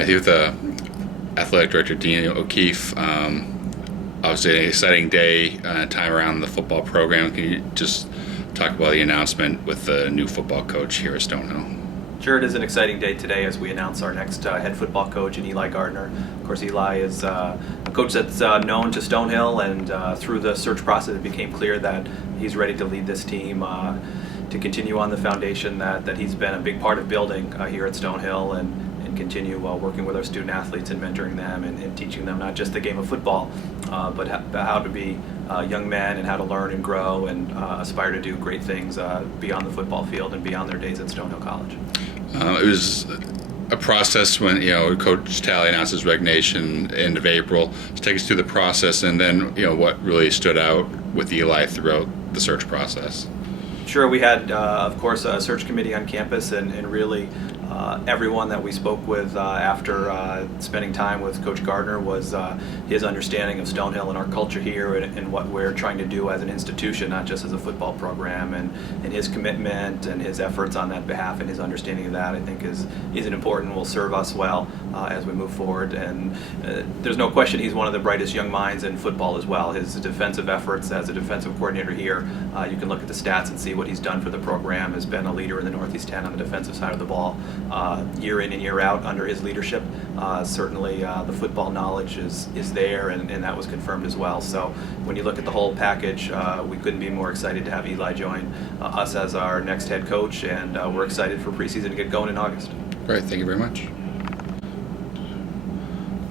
Here with Athletic Director Dean O'Keefe. Obviously, an exciting day, time around the football program. Can you just talk about the announcement with the new football coach here at Stonehill? Sure, it is an exciting day today as we announce our next head football coach in Eli Gardner. Of course, Eli is a coach that's known to Stonehill, and through the search process it became clear that he's ready to lead this team to continue on the foundation that he's been a big part of building here at Stonehill, and continue working with our student athletes and mentoring them and teaching them not just the game of football, but how to be young men and how to learn and grow and aspire to do great things beyond the football field and beyond their days at Stonehill College. It was a process when Coach Talley announced his resignation end of April. Just take us through the process, and then what really stood out with Eli throughout the search process. Sure, we had of course a search committee on campus, and really everyone that we spoke with after spending time with Coach Gardner was his understanding of Stonehill and our culture here, and what we're trying to do as an institution, not just as a football program, and his commitment and his efforts on that behalf and his understanding of that, I think is an important, will serve us well as we move forward. And there's no question he's one of the brightest young minds in football as well. His defensive efforts as a defensive coordinator here, you can look at the stats and see what he's done for the program. Has been a leader in the Northeast 10 on the defensive side of the ball. Year in and year out under his leadership. Certainly the football knowledge is there, and that was confirmed as well. So when you look at the whole package, we couldn't be more excited to have Eli join us as our next head coach, and we're excited for preseason to get going in August. Great, thank you very much.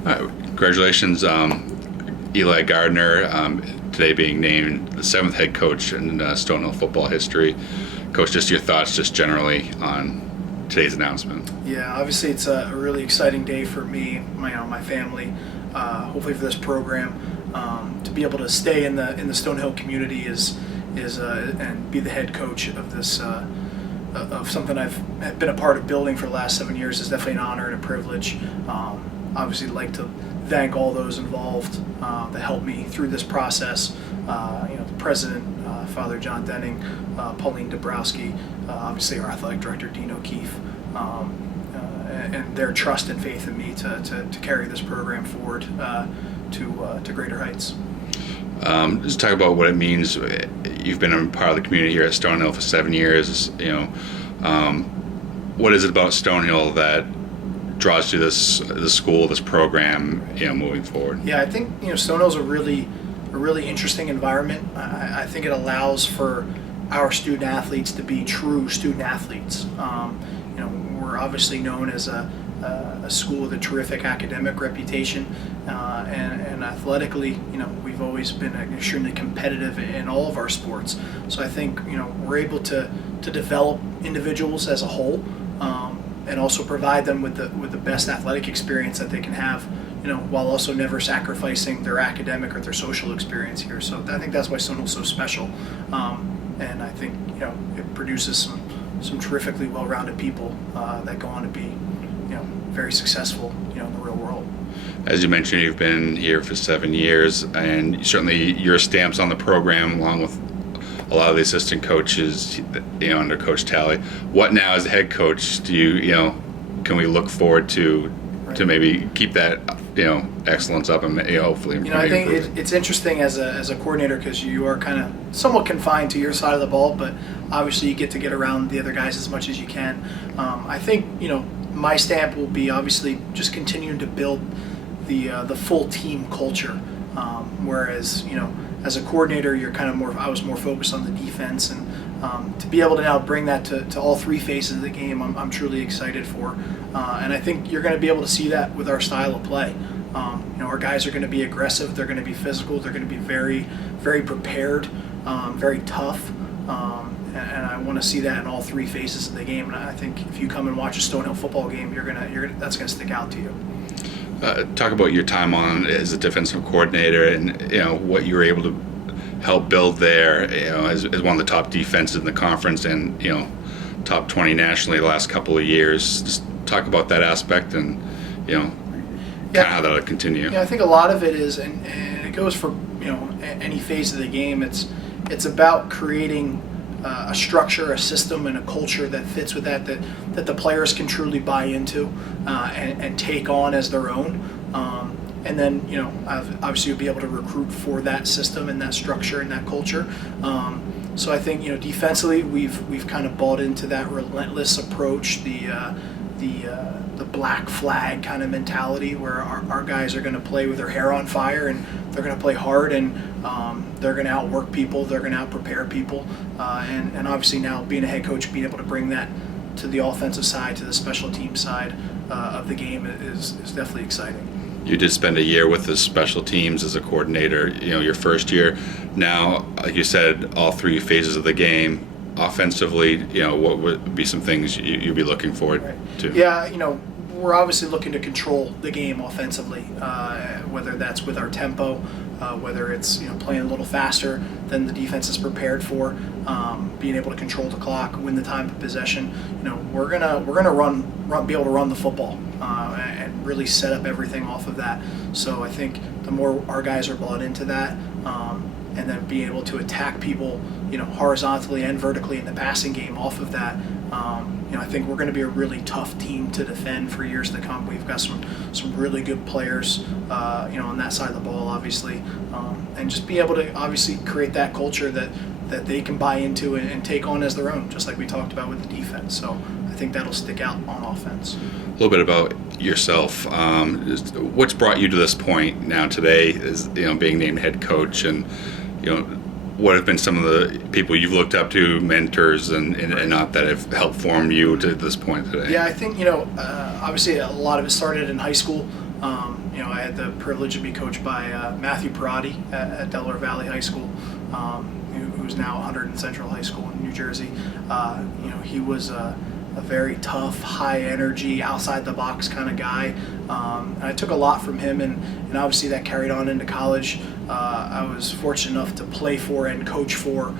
Congratulations, Eli Gardner, today being named the 7th head coach in Stonehill football history. Coach, just your thoughts just generally on today's announcement. Yeah, obviously it's a really exciting day for me, my family, hopefully for this program. To be able to stay in the Stonehill community is and be the head coach of this of something I've been a part of building for the last 7 years is definitely an honor and a privilege. Obviously, I'd like to thank all those involved that helped me through this process. The president, Father John Denning, Pauline Dabrowski, obviously our athletic director Dean O'Keefe, and their trust and faith in me to carry this program forward to greater heights. Just talk about what it means. You've been a part of the community here at Stonehill for 7 years. What is it about Stonehill that draws you to this school, this program, moving forward? Yeah, I think Stonehill's a really interesting environment. I think it allows for our student athletes to be true student athletes. We're obviously known as a school with a terrific academic reputation, and athletically, we've always been extremely competitive in all of our sports. So I think we're able to develop individuals as a whole, and also provide them with the best athletic experience that they can have, while also never sacrificing their academic or their social experience here. So I think that's why Stonehill's so special, and I think it produces some terrifically well-rounded people that go on to be very successful in the real world. As you mentioned, you've been here for 7 years, and certainly your stamps on the program, along with a lot of the assistant coaches, under Coach Talley. What now as the head coach do you can we look forward to maybe keep that excellence up and hopefully I think it's interesting as a coordinator, because you are kind of somewhat confined to your side of the ball, but obviously you get to get around the other guys as much as you can. I think my stamp will be obviously just continuing to build the full team culture, whereas as a coordinator you're kind of I was more focused on the defense, and to be able to now bring that to all three phases of the game, I'm truly excited for, and I think you're going to be able to see that with our style of play. Our guys are going to be aggressive, they're going to be physical, they're going to be very, very prepared, very tough, and I want to see that in all three phases of the game. And I think if you come and watch a Stonehill football game, that's going to stick out to you. Talk about your time on as a defensive coordinator, and what you were able to help build there, as one of the top defenses in the conference, and top 20 nationally the last couple of years. Just talk about that aspect, and kind of how that'll continue. Yeah, I think a lot of it is, and it goes for any phase of the game. It's about creating a structure, a system, and a culture that fits with that the players can truly buy into and take on as their own. And then, obviously you'll be able to recruit for that system and that structure and that culture. So I think, defensively, we've kind of bought into that relentless approach, the black flag kind of mentality, where our guys are going to play with their hair on fire, and they're going to play hard, and they're going to outwork people, they're going to out-prepare people, and obviously now being a head coach, being able to bring that to the offensive side, to the special team side of the game is definitely exciting. You did spend a year with the special teams as a coordinator, your first year. Now, like you said, all three phases of the game. Offensively, what would be some things you'd be looking forward to? Yeah, we're obviously looking to control the game offensively, whether that's with our tempo, whether it's playing a little faster than the defense is prepared for, being able to control the clock, win the time of possession. We're gonna be able to run the football and really set up everything off of that. So I think the more our guys are bought into that, and then being able to attack people, horizontally and vertically in the passing game off of that, I think we're going to be a really tough team to defend for years to come. We've got some really good players, on that side of the ball, obviously, and just be able to obviously create that culture that they can buy into and take on as their own, just like we talked about with the defense. So I think that'll stick out on offense. A little bit about yourself. What's brought you to this point now today is being named head coach, and what have been some of the people you've looked up to, mentors and not, that have helped form you to this point today? Yeah, I think obviously a lot of it started in high school. I had the privilege to be coached by Matthew Perotti at Delaware Valley High School, who's now 100 in Central High School in New Jersey. He was a very tough, high energy, outside the box kind of guy. And I took a lot from him, and obviously that carried on into college. I was fortunate enough to play for and coach for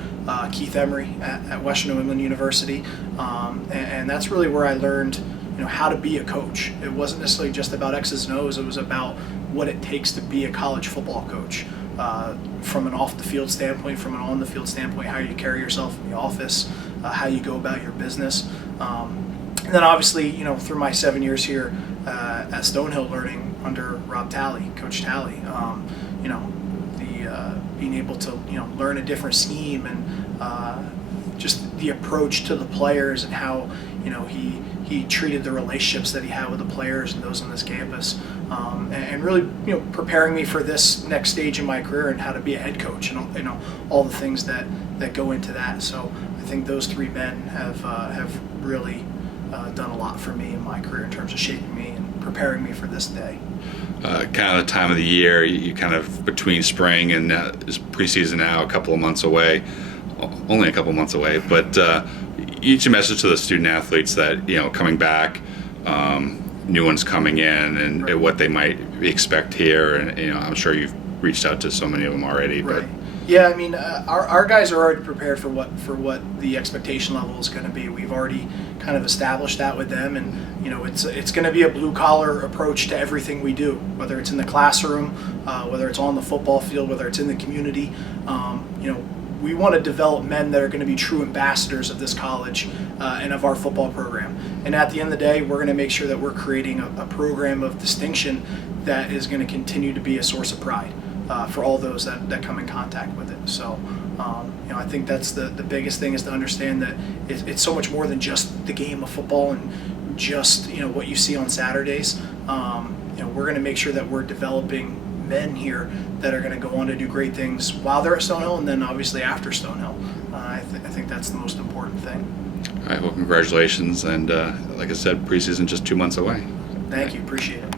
Keith Emery at Western New England University, and that's really where I learned how to be a coach. It wasn't necessarily just about X's and O's, it was about what it takes to be a college football coach, from an off the field standpoint, from an on the field standpoint, how you carry yourself in the office, how you go about your business. And then obviously, through my 7 years here at Stonehill, learning under Rob Talley, Coach Talley, being able to learn a different scheme, and just the approach to the players, and how he treated the relationships that he had with the players and those on this campus, and really preparing me for this next stage in my career, and how to be a head coach, and all the things that go into that. So I think those three men have really done a lot for me in my career in terms of shaping me and preparing me for this day. Kind of the time of the year, you kind of between spring and preseason now, a couple of months away, only a couple months away, but each message to the student athletes that, coming back, new ones coming in, and Right. what they might expect here, and I'm sure you've reached out to so many of them already. Right. Yeah, I mean, our guys are already prepared for what the expectation level is going to be. We've already kind of established that with them, and it's going to be a blue collar approach to everything we do, whether it's in the classroom, whether it's on the football field, whether it's in the community. We want to develop men that are going to be true ambassadors of this college and of our football program. And at the end of the day, we're going to make sure that we're creating a program of distinction that is going to continue to be a source of pride for all those that come in contact with it. So, I think that's the biggest thing, is to understand that it's so much more than just the game of football and just what you see on Saturdays. We're going to make sure that we're developing men here that are going to go on to do great things while they're at Stonehill, and then obviously after Stonehill. I think that's the most important thing. All right, well, congratulations, and like I said, preseason just 2 months away. Thank you, appreciate it.